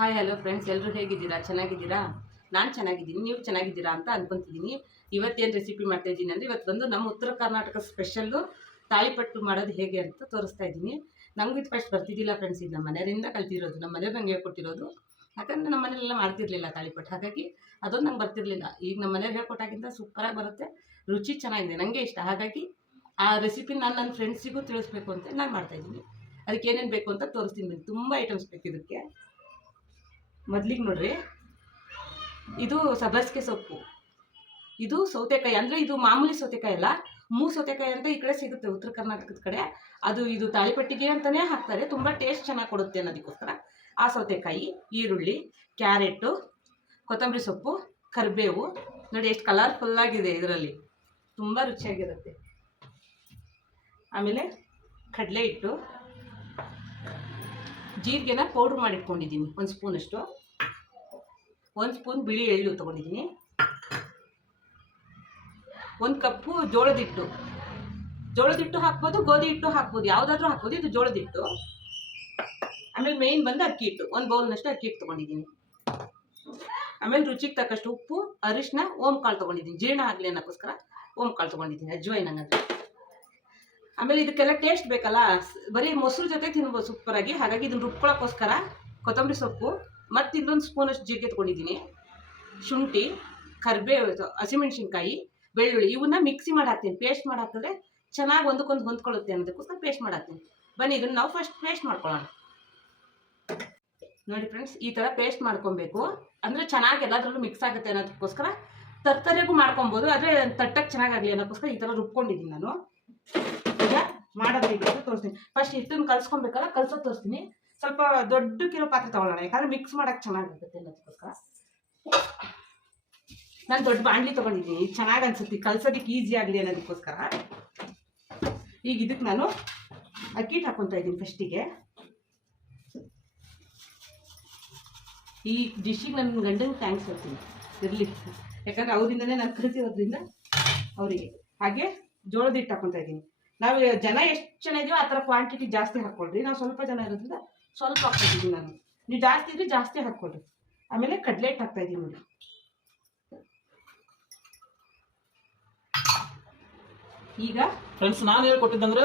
Hi hello friends, ಎಲ್ಲರೂ ಹೇಗಿದ್ದೀರಾ? ಚೆನ್ನಾಗಿದ್ದೀರಾ? ನಾನು ಚೆನ್ನಾಗಿದ್ದೀನಿ, ನೀವು ಚೆನ್ನಾಗಿದ್ದೀರಾ ಅಂತ ಅಂದ್ಕೊತಿದ್ದೀನಿ. ಇವತ್ತೇನು ರೆಸಿಪಿ ಮಾಡ್ತಾಯಿದ್ದೀನಿ ಅಂದರೆ, ಇವತ್ತು ಬಂದು ನಮ್ಮ ಉತ್ತರ ಕರ್ನಾಟಕ ಸ್ಪೆಷಲ್ಲು ತಾಳಿಪಟ್ಟು ಮಾಡೋದು ಹೇಗೆ ಅಂತ ತೋರಿಸ್ತಾ ಇದ್ದೀನಿ. ನನಗೂ ಇದು ಫಸ್ಟ್ ಬರ್ತಿದ್ದಿಲ್ಲ ಫ್ರೆಂಡ್ಸ್, ಇದು ನಮ್ಮ ಮನೆಯವರಿಂದ ಕಲ್ತಿರೋದು, ನಮ್ಮ ಮನೆಯವ್ರು ನಂಗೆ ಹೇಳ್ಕೊಟ್ಟಿರೋದು. ಯಾಕಂದರೆ ನಮ್ಮ ಮನೆಯಲ್ಲೆಲ್ಲ ಮಾಡ್ತಿರ್ಲಿಲ್ಲ ತಾಳಿಪಟ್ಟು, ಹಾಗಾಗಿ ಅದೊಂದು ನಂಗೆ ಬರ್ತಿರಲಿಲ್ಲ. ಈಗ ನಮ್ಮ ಮನೆಯವ್ರು ಹೇಳ್ಕೊಟ್ಟಾಗಿಂದ ಸೂಪರಾಗಿ ಬರುತ್ತೆ, ರುಚಿ ಚೆನ್ನಾಗಿದೆ, ನನಗೆ ಇಷ್ಟ. ಹಾಗಾಗಿ ಆ ರೆಸಿಪಿ ನಾನು ನನ್ನ ಫ್ರೆಂಡ್ಸಿಗೂ ತಿಳಿಸ್ಬೇಕು ಅಂತ ನಾನು ಮಾಡ್ತಾಯಿದ್ದೀನಿ. ಅದಕ್ಕೆ ಏನೇನು ಬೇಕು ಅಂತ ತೋರಿಸ್ತೀನಿ. ತುಂಬ ಐಟಮ್ಸ್ ಬೇಕು ಇದಕ್ಕೆ. ಮೊದಲಿಗೆ ನೋಡ್ರಿ, ಇದು ಸಬ್ಬಸಿಗೆ ಸೊಪ್ಪು, ಇದು ಸೌತೆಕಾಯಿ. ಅಂದರೆ ಇದು ಮಾಮೂಲಿ ಸೌತೆಕಾಯಿ ಅಲ್ಲ, ಸೌತೆಕಾಯಿ ಅಂತ ಈ ಕಡೆ ಸಿಗುತ್ತೆ ಉತ್ತರ ಕರ್ನಾಟಕದ ಕಡೆ. ಅದು ಇದು ತಾಳಿಪಟ್ಟಿಗೆ ಅಂತಲೇ ಹಾಕ್ತಾರೆ, ತುಂಬ ಟೇಸ್ಟ್ ಚೆನ್ನಾಗಿ ಕೊಡುತ್ತೆ ಅನ್ನೋದಕ್ಕೋಸ್ಕರ. ಆ ಸೌತೆಕಾಯಿ, ಈರುಳ್ಳಿ, ಕ್ಯಾರೆಟು, ಕೊತ್ತಂಬರಿ ಸೊಪ್ಪು, ಕರಿಬೇವು. ನೋಡಿ ಎಷ್ಟು ಕಲರ್ಫುಲ್ಲಾಗಿದೆ, ಇದರಲ್ಲಿ ತುಂಬ ರುಚಿಯಾಗಿರುತ್ತೆ. ಆಮೇಲೆ ಕಡಲೆ ಹಿಟ್ಟು, ಜೀರಿಗೆನ ಪೌಡ್ರ್ ಮಾಡಿಟ್ಕೊಂಡಿದ್ದೀನಿ 1 ಸ್ಪೂನಷ್ಟು, 1 ಸ್ಪೂನ್ ಬಿಳಿ ಎಳ್ಳು ತೊಗೊಂಡಿದ್ದೀನಿ, 1 ಕಪ್ಪು ಜೋಳದ ಹಿಟ್ಟು ಹಾಕ್ಬೋದು, ಗೋಧಿ ಹಿಟ್ಟು ಹಾಕ್ಬೋದು, ಯಾವುದಾದ್ರೂ ಹಾಕ್ಬೋದು. ಇದು ಜೋಳದ ಹಿಟ್ಟು. ಆಮೇಲೆ ಮೇಯ್ನ್ ಬಂದು ಅಕ್ಕಿ ಹಿಟ್ಟು, 1 ಬೌಲ್ನಷ್ಟು ಅಕ್ಕಿ ಹಿಟ್ಟು ತೊಗೊಂಡಿದ್ದೀನಿ. ಆಮೇಲೆ ರುಚಿಗೆ ತಕ್ಕಷ್ಟು ಉಪ್ಪು, ಅರಿಶಿನ, ಓಂಕಾಳು ತೊಗೊಂಡಿದ್ದೀನಿ, ಜೀರ್ಣ ಆಗಲಿ ಅನ್ನೋಕ್ಕೋಸ್ಕರ ಓಂಕಾಳು ತೊಗೊಂಡಿದ್ದೀನಿ, ಅಜ್ವೈನ್ ಅನ್ನೋದು. ಆಮೇಲೆ ಇದಕ್ಕೆಲ್ಲ ಟೇಸ್ಟ್ ಬೇಕಲ್ಲ, ಬರೀ ಮೊಸರು ಜೊತೆ ತಿನ್ಬೋದು ಸೂಪರಾಗಿ. ಹಾಗಾಗಿ ಇದನ್ನು ರುಬ್ಕೊಳ್ಳೋಕ್ಕೋಸ್ಕರ ಕೊತ್ತಂಬರಿ ಸೊಪ್ಪು ಮತ್ತು ಇನ್ನೊಂದು ಸ್ಪೂನಷ್ಟು ಜೀರಿಗೆ ತೊಗೊಂಡಿದ್ದೀನಿ, ಶುಂಠಿ, ಕರಿಬೇವು, ಹಸಿಮೆಣ್ಸಿನ್ಕಾಯಿ, ಬೆಳ್ಳುಳ್ಳಿ, ಇವನ್ನ ಮಿಕ್ಸಿ ಮಾಡಿ ಹಾಕ್ತೀನಿ. ಪೇಸ್ಟ್ ಮಾಡಿ ಹಾಕಿದ್ರೆ ಚೆನ್ನಾಗಿ ಒಂದಕ್ಕೊಂದು ಹೊಂದ್ಕೊಳ್ಳುತ್ತೆ ಅನ್ನೋದಕ್ಕೋಸ್ಕರ ಪೇಸ್ಟ್ ಮಾಡಿ ಹಾಕ್ತೀನಿ. ಬನ್ನಿ ಇದನ್ನು ನಾವು ಫಸ್ಟ್ ಪೇಸ್ಟ್ ಮಾಡ್ಕೊಳ್ಳೋಣ. ನೋಡಿ ಫ್ರೆಂಡ್ಸ್, ಈ ಥರ ಪೇಸ್ಟ್ ಮಾಡ್ಕೊಬೇಕು, ಅಂದರೆ ಚೆನ್ನಾಗಿ ಎಲ್ಲದರಲ್ಲೂ ಮಿಕ್ಸ್ ಆಗುತ್ತೆ ಅನ್ನೋದಕ್ಕೋಸ್ಕರ. ತರ್ತರೆಗೂ ಮಾಡ್ಕೊಬೋದು, ಆದರೆ ತಟ್ಟಕ್ಕೆ ಚೆನ್ನಾಗಾಗಲಿ ಅನ್ನೋಕ್ಕೋಸ್ಕರ ಈ ಥರ ರುಬ್ಕೊಂಡಿದ್ದೀನಿ ನಾನು. ಈಗ ಮಾಡೋದು ಹೇಗೆ ಅಂತ ತೋರಿಸ್ತೀನಿ. ಫಸ್ಟ್ ಹಿಟ್ಟನ್ನು ಕಲ್ಸ್ಕೊಬೇಕಲ್ಲ, ಕಲ್ಸೋದು ತೋರಿಸ್ತೀನಿ. ಸ್ವಲ್ಪ ದೊಡ್ಡಕ್ಕಿರೋ ಪಾತ್ರೆ ತೊಗೊಳ್ಳೋಣ, ಯಾಕಂದರೆ ಮಿಕ್ಸ್ ಮಾಡೋಕ್ಕೆ ಚೆನ್ನಾಗಾಗುತ್ತೆ ಅನ್ನೋದಕ್ಕೋಸ್ಕರ. ನಾನು ದೊಡ್ಡ ಬಾಣಲಿ ತೊಗೊಂಡಿದ್ದೀನಿ, ಚೆನ್ನಾಗಿ ಅನ್ಸುತ್ತೆ, ಕಲ್ಸೋದಕ್ಕೆ ಈಸಿ ಆಗಲಿ ಅನ್ನೋದಕ್ಕೋಸ್ಕರ. ಈಗ ಇದಕ್ಕೆ ನಾನು ಅಕ್ಕಿ ಹಿಟ್ಟು ಹಾಕ್ಕೊತಾ ಇದ್ದೀನಿ ಫಸ್ಟಿಗೆ. ಈ ಡಿಶ್ಶಿಗೆ ನನ್ನ ಗಂಡನಿಗೆ ಥ್ಯಾಂಕ್ಸ್ ಹೇಳ್ತೀನಿ, ಇರಲಿ, ಯಾಕಂದರೆ ಅವರಿಂದನೇ ನಾನು ಕಲಿತಿರೋದ್ರಿಂದ ಅವರಿಗೆ. ಹಾಗೆ ಜೋಳದ ಹಿಟ್ಟು ಹಾಕ್ಕೊತಾ ಇದ್ದೀನಿ. ನಾವು ಜನ ಎಷ್ಟು ಜನ ಇದೆಯೋ ಆ ಥರ ಕ್ವಾಂಟಿಟಿ ಜಾಸ್ತಿ ಹಾಕ್ಕೊಳ್ರಿ. ನಾವು ಸ್ವಲ್ಪ ಜನ ಇರೋದ್ರಿಂದ ಸ್ವಲ್ಪ ಹಾಕ್ಕೊತಿದ್ದೀನಿ ನಾನು, ನೀವು ಜಾಸ್ತಿ ಇದ್ರೆ ಜಾಸ್ತಿ ಹಾಕ್ಕೊಳ್ರಿ. ಆಮೇಲೆ ಕಡಲೆ ಹಿಟ್ಟು ಹಾಕ್ತಾಯಿದ್ದೀನಿ ನೋಡಿ. ಈಗ ಫ್ರೆಂಡ್ಸ್, ನಾನು ಹೇಳ್ಕೊಟ್ಟಿದ್ದಂದ್ರೆ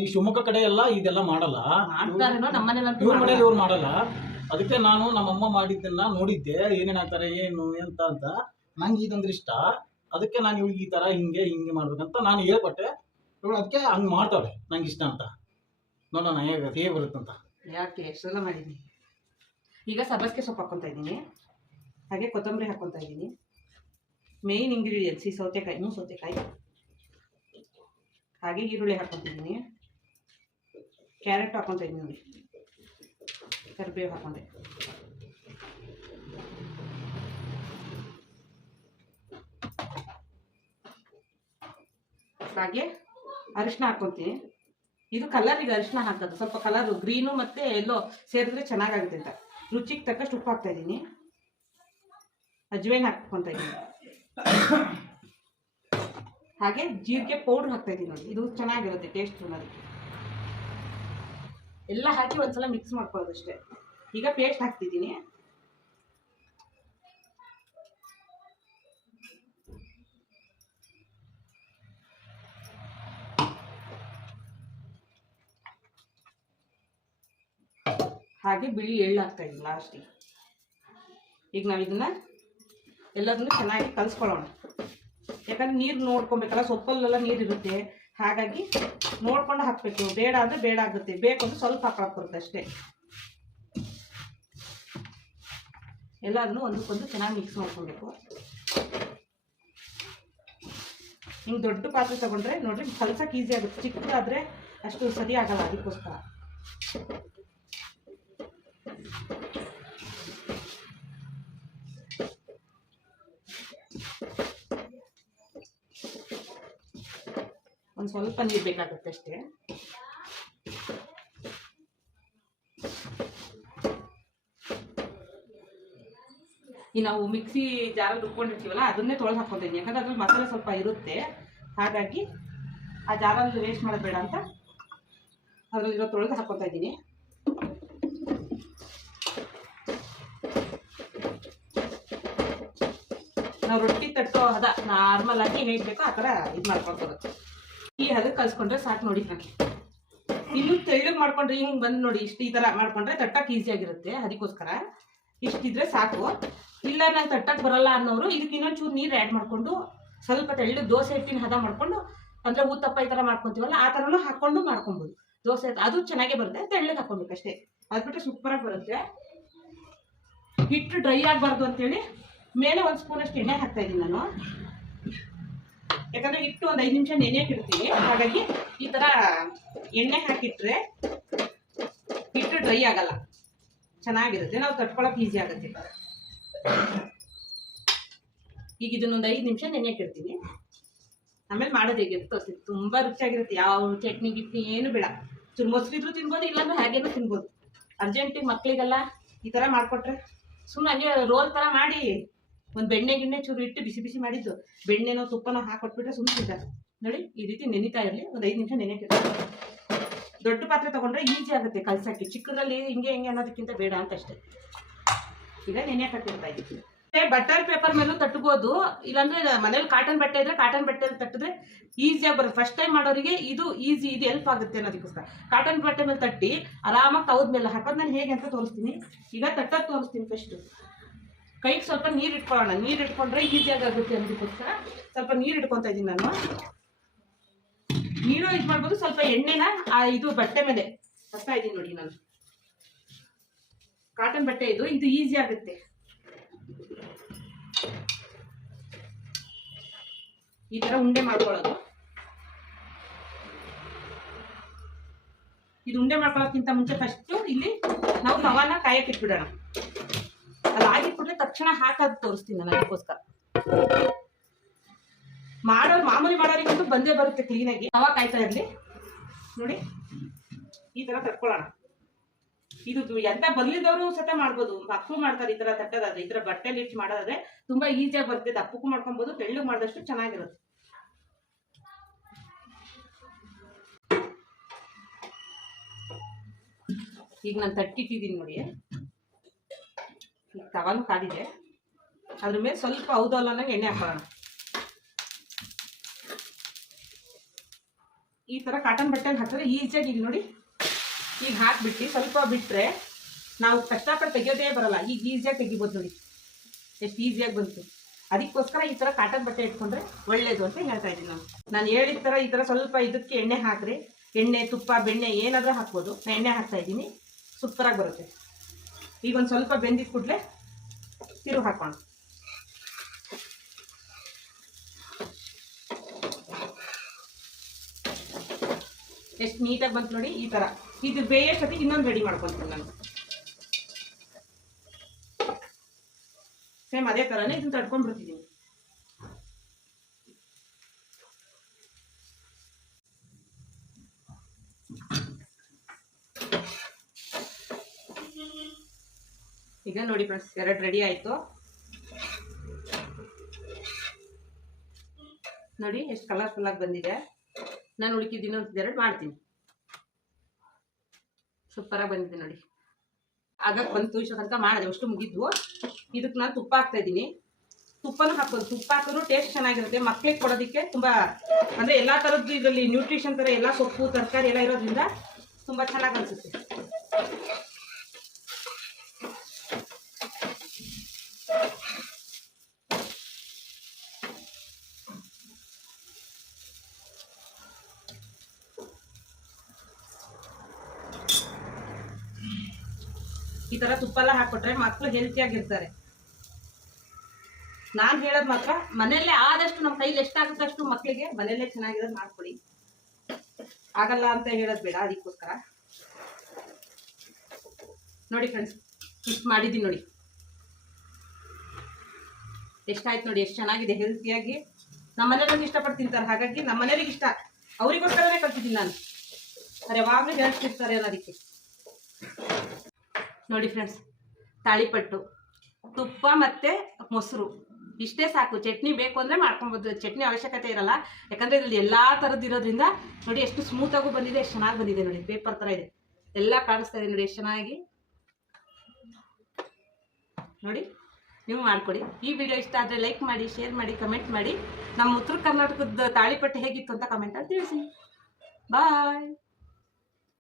ಈ ಶಿವಮೊಗ್ಗ ಕಡೆ ಎಲ್ಲ ಇದೆಲ್ಲ ಮಾಡಲ್ಲ, ನಮ್ಮ ಮನೇಲಿ ಇವ್ರು ಮಾಡಲ್ಲ. ಅದಕ್ಕೆ ನಾನು ನಮ್ಮಮ್ಮ ಮಾಡಿದ್ದನ್ನ ನೋಡಿದ್ದೆ, ಏನೇನು ಹಾಕ್ತಾರೆ ಏನು ಎಂತ ಅಂತ. ನಂಗೆ ಇದಂದ್ರೆ ಇಷ್ಟ, ಅದಕ್ಕೆ ನಾನು ಇವ್ರಿಗೆ ಈ ಥರ ಹಿಂಗೆ ಮಾಡ್ಬೇಕಂತ ನಾನು ಹೇಳ್ಕೊಟ್ಟೆ. ಇವಳು ಅದಕ್ಕೆ ಹಂಗೆ ಮಾಡ್ತಾವೆ, ನಂಗೆ ಇಷ್ಟ ಅಂತ. ನೋಡೋಣ ಹೇಗೆ ಬರುತ್ತಂತ. ಯಾಕೆ ಎಷ್ಟೆಲ್ಲ ಮಾಡಿದ್ದೀನಿ. ಈಗ ಸಬ್ಬಸಿಗೆ ಸೊಪ್ಪು ಹಾಕ್ಕೊತಾ ಇದ್ದೀನಿ, ಹಾಗೆ ಕೊತ್ತಂಬರಿ ಹಾಕ್ಕೊತಾ ಇದ್ದೀನಿ. ಮೇಯ್ನ್ ಇಂಗ್ರೀಡಿಯೆಂಟ್ಸ್ ಈ ಸೌತೆಕಾಯಿ, ಹಾಗೆ ಈರುಳ್ಳಿ ಹಾಕ್ಕೊತಿದ್ದೀನಿ, ಕ್ಯಾರೆಟ್ ಹಾಕ್ಕೊತಾ ಇದ್ದೀನಿ ನೋಡಿ, ಕರಿಬೇವು ಹಾಕ್ಕೊಂಡೆ, ಹಾಗೆ ಅರಿಶಿನ ಹಾಕ್ಕೊತೀನಿ. ಇದು ಕಲರಿಗೆ ಅರಿಶಿನ ಹಾಕೋದು, ಸ್ವಲ್ಪ ಕಲರು ಗ್ರೀನು ಮತ್ತು ಎಲ್ಲೋ ಸೇರಿದ್ರೆ ಚೆನ್ನಾಗಾಗುತ್ತೆ ಅಂತ. ರುಚಿಗೆ ತಕ್ಕಷ್ಟು ಉಪ್ಪು ಹಾಕ್ತಾ ಇದ್ದೀನಿ, ಅಜ್ವೈನ್ ಹಾಕ್ಕೊತಾ ಇದ್ದೀನಿ, ಹಾಗೆ ಜೀರಿಗೆ ಪೌಡ್ರ್ ಹಾಕ್ತಾ ಇದ್ದೀನಿ ನೋಡಿ. ಇದು ಚೆನ್ನಾಗಿರುತ್ತೆ ಟೇಸ್ಟ್ ಅನ್ನೋದಕ್ಕೆ. ಎಲ್ಲ ಹಾಕಿ ಒಂದ್ಸಲ ಮಿಕ್ಸ್ ಮಾಡ್ಕೊಳ್ಳೋದು ಅಷ್ಟೇ. ಈಗ ಪೇಸ್ಟ್ ಹಾಕ್ತಿದ್ದೀನಿ. ಹಾಗೆ ಬಿಳಿ ಎಳ್ಳು ಹಾಕ್ತಾ ಇದ್ದೀನಿ ಲಾಸ್ಟಿಗೆ. ಈಗ ನಾವು ಇದನ್ನ ಎಲ್ಲದನ್ನು ಚೆನ್ನಾಗಿ ಕಲಿಸ್ಕೊಳ್ಳೋಣ, ಯಾಕಂದ್ರೆ ನೀರು ನೋಡ್ಕೊಬೇಕಲ್ಲ, ಸೊಪ್ಪಲ್ಲೆಲ್ಲ ನೀರಿರುತ್ತೆ. ಹಾಗಾಗಿ ನೋಡ್ಕೊಂಡು ಹಾಕಬೇಕು, ಬೇಡ ಅಂದರೆ ಬೇಡ ಆಗುತ್ತೆ, ಬೇಕು ಅಂದರೆ ಸ್ವಲ್ಪ ಹಾಕೋಕೆ ಬರುತ್ತೆ ಅಷ್ಟೇ. ಎಲ್ಲದನ್ನು ಒಂದಕ್ಕೊಂದು ಚೆನ್ನಾಗಿ ಮಿಕ್ಸ್ ಮಾಡ್ಕೊಬೇಕು. ಹಿಂಗೆ ದೊಡ್ಡ ಪಾತ್ರೆ ತಗೊಂಡ್ರೆ ನೋಡ್ರಿ ಕಲ್ಸಕ್ಕೆ ಈಸಿ ಆಗುತ್ತೆ, ಚಿಕ್ಕದಾದರೆ ಅಷ್ಟು ಸರಿ ಆಗಲ್ಲ, ಅದಕ್ಕೋಸ್ಕರ. ಒಂದು ಸ್ವಲ್ಪ ನೀರು ಬೇಕಾಗುತ್ತೆ ಅಷ್ಟೇ. ಈ ನಾವು ಮಿಕ್ಸಿ ಜಾರಲ್ಲಿ ರುಬ್ಕೊಂಡಿರ್ತೀವಲ್ಲ, ಅದನ್ನೇ ತೊಳೆದು ಹಾಕ್ಕೊತೀನಿ, ಯಾಕಂದ್ರೆ ಅದ್ರಲ್ಲಿ ಮಸಾಲೆ ಸ್ವಲ್ಪ ಇರುತ್ತೆ. ಹಾಗಾಗಿ ಆ ಜಾರಲ್ಲಿ ವೇಸ್ಟ್ ಮಾಡೋದು ಬೇಡ ಅಂತ ಅದರಲ್ಲಿರೋ ತೊಳೆದು ಹಾಕ್ಕೊತಾ ಇದ್ದೀನಿ. ನಾವು ರೊಟ್ಟಿ ತಟ್ಟೋ ಹದ ನಾರ್ಮಲ್ ಆಗಿ ಹೇಗೆ ಬೇಕೋ ಆ ಥರ ಇದು ಮಾಡ್ಕೊಳ್ಬೋದು. ಈ ಹದಕ್ಕೆ ಕಲ್ಸ್ಕೊಂಡ್ರೆ ಸಾಕು ನೋಡಿ ಫ್ರೆಂಡ್ಸ್. ಇನ್ನು ತೆಳ್ಳಗೆ ಮಾಡ್ಕೊಂಡ್ರೆ ಹಿಂಗೆ ಬಂದು ನೋಡಿ ಇಷ್ಟು ಈ ಥರ ಮಾಡ್ಕೊಂಡ್ರೆ ತಟ್ಟಕ್ಕೆ ಈಸಿಯಾಗಿರುತ್ತೆ. ಅದಕ್ಕೋಸ್ಕರ ಇಷ್ಟಿದ್ರೆ ಸಾಕು. ಇಲ್ಲ ನಂಗೆ ತಟ್ಟಕ್ಕೆ ಬರಲ್ಲ ಅನ್ನೋರು ಇದಕ್ಕೆ ಇನ್ನೊಂದು ಚೂರು ನೀರು ಆ್ಯಡ್ ಮಾಡಿಕೊಂಡು ಸ್ವಲ್ಪ ತೆಳ್ಳಗೆ ದೋಸೆ ಹಿಟ್ಟಿನ ಹದ ಮಾಡಿಕೊಂಡು, ಅಂದರೆ ಊತಪ್ಪ ಈ ಥರ ಮಾಡ್ಕೊತೀವಲ್ಲ ಆ ಥರನೂ ಹಾಕ್ಕೊಂಡು ಮಾಡ್ಕೊಬೋದು. ದೋಸೆ ಅದು ಚೆನ್ನಾಗೇ ಬರುತ್ತೆ, ತೆಳ್ಳಗೆ ಹಾಕ್ಕೊಬೇಕಷ್ಟೇ. ಅದು ಬಿಟ್ಟರೆ ಸೂಪರಾಗಿ ಬರುತ್ತೆ. ಹಿಟ್ಟು ಡ್ರೈ ಆಗಬಾರ್ದು ಅಂತೇಳಿ ಮೇಲೆ ಒಂದು ಸ್ಪೂನಷ್ಟು ಎಣ್ಣೆ ಹಾಕ್ತಾಯಿದ್ದೀನಿ ನಾನು. ಯಾಕಂದರೆ ಹಿಟ್ಟು ಒಂದು 5 ನಿಮಿಷ ನೆನೆಯಕ್ಕೆ ಇಡ್ತೀವಿ. ಹಾಗಾಗಿ ಈ ಥರ ಎಣ್ಣೆ ಹಾಕಿಟ್ರೆ ಹಿಟ್ಟು ಡ್ರೈ ಆಗಲ್ಲ, ಚೆನ್ನಾಗಿರುತ್ತೆ. ನಾವು ತಟ್ಕೊಳಕ್ಕೆ ಈಸಿ ಆಗುತ್ತೆ. ಈಗ ಇದನ್ನೊಂದು 5 ನಿಮಿಷ ನೆನೆಯಕ್ಕೆ ಇಡ್ತೀನಿ. ಆಮೇಲೆ ಮಾಡೋದು ಹೇಗೆ ಅಂತ ತೋರಿಸ್ತೀನಿ. ತುಂಬ ರುಚಿಯಾಗಿರುತ್ತೆ. ಯಾವ ಚಟ್ನಿ ಗಿಟ್ನಿ ಏನು ಬೇಡ. ಚೂರು ಮೊಸರಿದ್ರು ತಿನ್ಬೋದು, ಇಲ್ಲಾಂದ್ರೆ ಹಾಗೇನೂ ತಿನ್ಬೋದು. ಅರ್ಜೆಂಟಿಗೆ ಮಕ್ಕಳಿಗೆಲ್ಲ ಈ ಥರ ಮಾಡಿಕೊಟ್ರೆ ಸುಮ್ಮನೆ ಹಂಗೆ ರೋಲ್ ಥರ ಮಾಡಿ ಒಂದು ಬೆಣ್ಣೆ ಗಿಣ್ಣೆ ಚೂರು ಇಟ್ಟು ಬಿಸಿ ಬಿಸಿ ಮಾಡಿದ್ದು ಬೆಣ್ಣೆನೋ ತುಪ್ಪನೋ ಹಾಕೊಟ್ಬಿಟ್ರೆ ಸುಮ್ಮನೆ ತಿಂತಾರೆ ನೋಡಿ. ಈ ರೀತಿ ನೆನಿತಾ ಇರಲಿ, ಒಂದು 5 ನಿಮಿಷ ನೆನೆಯಕ್ಕೆ. ದೊಡ್ಡ ಪಾತ್ರೆ ತೊಗೊಂಡ್ರೆ ಈಸಿ ಆಗುತ್ತೆ ಕಲ್ಸಕ್ಕೆ. ಚಿಕ್ಕದ್ರಲ್ಲಿ ಹಿಂಗೆ ಅನ್ನೋದಕ್ಕಿಂತ ಬೇಡ ಅಂತ ಅಷ್ಟೇ. ಈಗ ನೆನೆಯಕ್ಕೆ ಹಾಕಿರ್ತಾ ಇದ್ದೀವಿ. ಬಟರ್ ಪೇಪರ್ ಮೇಲೂ ತಟ್ಟಬೋದು, ಇಲ್ಲಾಂದ್ರೆ ಮನೇಲಿ ಕಾಟನ್ ಬಟ್ಟೆ ಇದ್ರೆ ಕಾಟನ್ ಬಟ್ಟೆಯಲ್ಲಿ ತಟ್ಟಿದ್ರೆ ಈಸಿಯಾಗಿ ಬರುತ್ತೆ. ಫಸ್ಟ್ ಟೈಮ್ ಮಾಡೋರಿಗೆ ಇದು ಈಸಿ, ಇದು ಹೆಲ್ಪ್ ಆಗುತ್ತೆ ಅನ್ನೋದಕ್ಕೋಸ್ಕರ ಕಾಟನ್ ಬಟ್ಟೆ ಮೇಲೆ ತಟ್ಟಿ ಆರಾಮಾಗಿ ತವದ ಮೇಲೆ ಹಾಕೋದು. ನಾನು ಹೇಗೆ ಅಂತ ತೋರಿಸ್ತೀನಿ. ಈಗ ತಟ್ಟೋದು ತೋರಿಸ್ತೀನಿ. ಫಸ್ಟು ಕೈಗೆ ಸ್ವಲ್ಪ ನೀರು ಇಟ್ಕೊಳ್ಳೋಣ. ನೀರು ಇಟ್ಕೊಂಡ್ರೆ ಈಸಿಯಾಗಿ ಆಗುತ್ತೆ ಅನ್ನೋದಕ್ಕೋಸ್ಕರ ಸ್ವಲ್ಪ ನೀರು ಇಟ್ಕೊತಾ ಇದ್ದೀನಿ ನಾನು. ನೀರು ಇದು ಮಾಡ್ಬೋದು. ಸ್ವಲ್ಪ ಎಣ್ಣೆನ ಇದು ಬಟ್ಟೆ ಮೇಲೆ ಹಚ್ತಾ ಇದ್ದೀನಿ ನೋಡಿ ನಾನು. ಕಾಟನ್ ಬಟ್ಟೆ ಇದು ಈಸಿ ಆಗುತ್ತೆ. ಈ ತರ ಉಂಡೆ ಮಾಡ್ಕೊಳ್ಳೋದು. ಇದು ಉಂಡೆ ಮಾಡ್ಕೊಳ್ಳೋಕ್ಕಿಂತ ಮುಂಚೆ ಫಸ್ಟ್ ಇಲ್ಲಿ ನಾವು ತವಾನ ಕಾಯಕ್ಕೆ ಇಟ್ಬಿಡೋಣ. ಅದು ಆಗಿಟ್ಬಿಟ್ರೆ ತಕ್ಷಣ ಹಾಕೋದು ತೋರಿಸ್ತೀನಿ ನಾನು. ಅದಕ್ಕೋಸ್ಕರ ಮಾಮೂಲಿ ಮಾಡೋರಿಗಂತೂ ಬಂದೇ ಬರುತ್ತೆ ಕ್ಲೀನಾಗಿ. ತವಾ ಕಾಯ್ತಾ ಇರಲಿ ನೋಡಿ. ಈ ತರ ತಟ್ಕೊಳ್ಳೋಣ. ಇದು ಎಂತ ಬರ್ಲಿದವರು ಸತ ಮಾಡ್ಬೋದು. ಅಪ್ಪು ಮಾಡ್ತಾರೆ ಈ ತರ ತಟ್ಟೋದಾದ್ರೆ. ಈ ತರ ಬಟ್ಟೆಲಿ ಇಟ್ಟು ಮಾಡೋದಾದ್ರೆ ತುಂಬಾ ಈಸಿಯಾಗಿ ಬರುತ್ತೆ. ದಪ್ಪಕ್ಕೂ ಮಾಡ್ಕೊಬೋದು, ತೆಳ್ಳಗೆ ಮಾಡಿದಷ್ಟು ಚೆನ್ನಾಗಿರುತ್ತೆ. ಈಗ ನಾನು ತಟ್ಟಿಟ್ಟಿದ್ದೀನಿ ನೋಡಿ. ಈಗ ತವಾನು ಕಾದಿದೆ. ಅದ್ರ ಮೇಲೆ ಸ್ವಲ್ಪ ಹೌದಲ್ಲ ಎಣ್ಣೆ ಹಾಕೋಣ. ಈ ತರ ಕಾಟನ್ ಬಟ್ಟೆಗೆ ಹಾಕಿದ್ರೆ ಈಸಿಯಾಗಿ ಈಗ ನೋಡಿ. ಈಗ ಹಾಕ್ಬಿಟ್ಟು ಸ್ವಲ್ಪ ಬಿಟ್ಟರೆ ನಾವು ಕಷ್ಟಪಟ್ಟು ತೆಗಿಯೋದೇ ಬರಲ್ಲ. ಈಗ ಈಸಿಯಾಗಿ ತೆಗಿಬೋದು ನೋಡಿ, ಎಷ್ಟು ಈಸಿಯಾಗಿ ಬಂತು. ಅದಕ್ಕೋಸ್ಕರ ಈ ಥರ ಕಾಟನ್ ಬಟ್ಟೆ ಇಟ್ಕೊಂಡ್ರೆ ಒಳ್ಳೇದು ಅಂತ ಹೇಳ್ತಾ ಇದ್ದೀನಿ ನಾನು ಹೇಳಿದ ಥರ. ಈ ಥರ ಸ್ವಲ್ಪ ಇದಕ್ಕೆ ಎಣ್ಣೆ ಹಾಕ್ರಿ. ಎಣ್ಣೆ ತುಪ್ಪ ಬೆಣ್ಣೆ ಏನಾದರೂ ಹಾಕ್ಬೋದು. ನಾನು ಎಣ್ಣೆ ಹಾಕ್ತಾ ಇದ್ದೀನಿ, ಸೂಪರಾಗಿ ಬರುತ್ತೆ. ಈಗ ಒಂದು ಸ್ವಲ್ಪ ಬೆಂದಿದ್ದ ಕೂಡಲೇ ತಿರುಗಿ ಹಾಕೋಣ. ಎಷ್ಟು ನೀಟಾಗಿ ಬಂತು ನೋಡಿ. ಈ ಥರ ಇದು ಬೇಯೋಷ್ಟೊತ್ತಿಗೆ ಇನ್ನೊಂದು ರೆಡಿ ಮಾಡ್ಕೊತೀನಿ ನಾನು. ಸೇಮ್ ಅದೇ ಥರನೇ ಇದನ್ನು ತಡ್ಕೊಂಡ್ಬಿಡ್ತಿದ್ದೀನಿ. ಈಗ ನೋಡಿ ಫ್ರೆಂಡ್ಸ್, 2 ರೆಡಿ ಆಯಿತು ನೋಡಿ. ಎಷ್ಟು ಕಲರ್ಫುಲ್ಲಾಗಿ ಬಂದಿದೆ. ನಾನು ಉಳಿಕಿದ್ದು ಇನ್ನೊಂದು 2 ಮಾಡ್ತೀನಿ. ಸೂಪರಾಗಿ ಬಂದಿದೆ ನೋಡಿ. ಆಗಕ್ಕೆ ಬಂತು. ಇಷ್ಟು ತನಕ ಮಾಡಿದೆ, ಅಷ್ಟು ಮುಗಿದ್ವು. ಇದಕ್ಕೆ ನಾನು ತುಪ್ಪ ಹಾಕ್ತಾ ಇದ್ದೀನಿ. ತುಪ್ಪನೂ ಹಾಕೋದು. ತುಪ್ಪ ಹಾಕಿದ್ರು ಟೇಸ್ಟ್ ಚೆನ್ನಾಗಿರುತ್ತೆ. ಮಕ್ಳಿಗೆ ಕೊಡೋದಕ್ಕೆ ತುಂಬ, ಅಂದರೆ ಎಲ್ಲ ಥರದ್ದು ಇದರಲ್ಲಿ ನ್ಯೂಟ್ರಿಷನ್ ಥರ ಎಲ್ಲ ಸೊಪ್ಪು ತರಕಾರಿ ಎಲ್ಲ ಇರೋದ್ರಿಂದ ತುಂಬ ಚೆನ್ನಾಗಿ ಅನಿಸುತ್ತೆ. ಈ ಥರ ತುಪ್ಪ ಎಲ್ಲ ಹಾಕ್ಕೊಟ್ರೆ ಮಕ್ಕಳು ಹೆಲ್ತಿಯಾಗಿರ್ತಾರೆ. ನಾನು ಹೇಳೋದು ಮಾತ್ರ ಮನೆಯಲ್ಲೇ ಆದಷ್ಟು ನಮ್ಮ ಕೈಲಿ ಎಷ್ಟಾಗುತ್ತೆ ಅಷ್ಟು ಮಕ್ಕಳಿಗೆ ಮನೆಯಲ್ಲೇ ಚೆನ್ನಾಗಿರೋದು ಮಾಡ್ಕೊಡಿ. ಆಗಲ್ಲ ಅಂತ ಹೇಳೋದು ಬೇಡ. ಅದಕ್ಕೋಸ್ಕರ ನೋಡಿ ಫ್ರೆಂಡ್ಸ್, ಇಷ್ಟು ಮಾಡಿದ್ದೀನಿ ನೋಡಿ. ಎಷ್ಟಾಯ್ತು ನೋಡಿ, ಎಷ್ಟು ಚೆನ್ನಾಗಿದೆ. ಹೆಲ್ತಿಯಾಗಿ ನಮ್ಮ ಮನೆಯವ್ರಿಗೆ ಇಷ್ಟಪಟ್ಟು ತಿಂತಾರೆ. ಹಾಗಾಗಿ ನಮ್ಮ ಮನೆಯವ್ರಿಗೆ ಇಷ್ಟ. ಅವರಿಗೋಸ್ಕರನೇ ಕಲ್ತಿದ್ದೀನಿ ನಾನು. ಅವ್ರು ಯಾವಾಗಲೂ ಹೇಳ್ತಿರ್ತಾರೆ ಅನ್ನೋದಕ್ಕೆ. ನೋಡಿ ಫ್ರೆಂಡ್ಸ್, ತಾಳಿಪಟ್ಟು ತುಪ್ಪ ಮತ್ತು ಮೊಸರು ಇಷ್ಟೇ ಸಾಕು. ಚಟ್ನಿ ಬೇಕು ಅಂದರೆ ಮಾಡ್ಕೊಬೋದು. ಚಟ್ನಿ ಅವಶ್ಯಕತೆ ಇರಲ್ಲ, ಯಾಕಂದರೆ ಇದರಲ್ಲಿ ಎಲ್ಲ ಥರದ್ದು ಇರೋದ್ರಿಂದ ನೋಡಿ ಎಷ್ಟು ಸ್ಮೂತಾಗೂ ಬಂದಿದೆ, ಎಷ್ಟು ಚೆನ್ನಾಗಿ ಬಂದಿದೆ ನೋಡಿ. ಪೇಪರ್ ಥರ ಇದೆ, ಎಲ್ಲ ಕಾಣಿಸ್ತಾ ಇದೆ ನೋಡಿ ಎಷ್ಟು ಚೆನ್ನಾಗಿ ನೋಡಿ. ನೀವು ಮಾಡಿಕೊಡಿ. ಈ ವಿಡಿಯೋ ಇಷ್ಟ ಆದರೆ ಲೈಕ್ ಮಾಡಿ, ಶೇರ್ ಮಾಡಿ, ಕಮೆಂಟ್ ಮಾಡಿ. ನಮ್ಮ ಉತ್ತರ ಕರ್ನಾಟಕದ ತಾಳಿಪಟ್ಟು ಹೇಗಿತ್ತು ಅಂತ ಕಮೆಂಟಲ್ಲಿ ತಿಳಿಸಿ. ಬಾಯ್.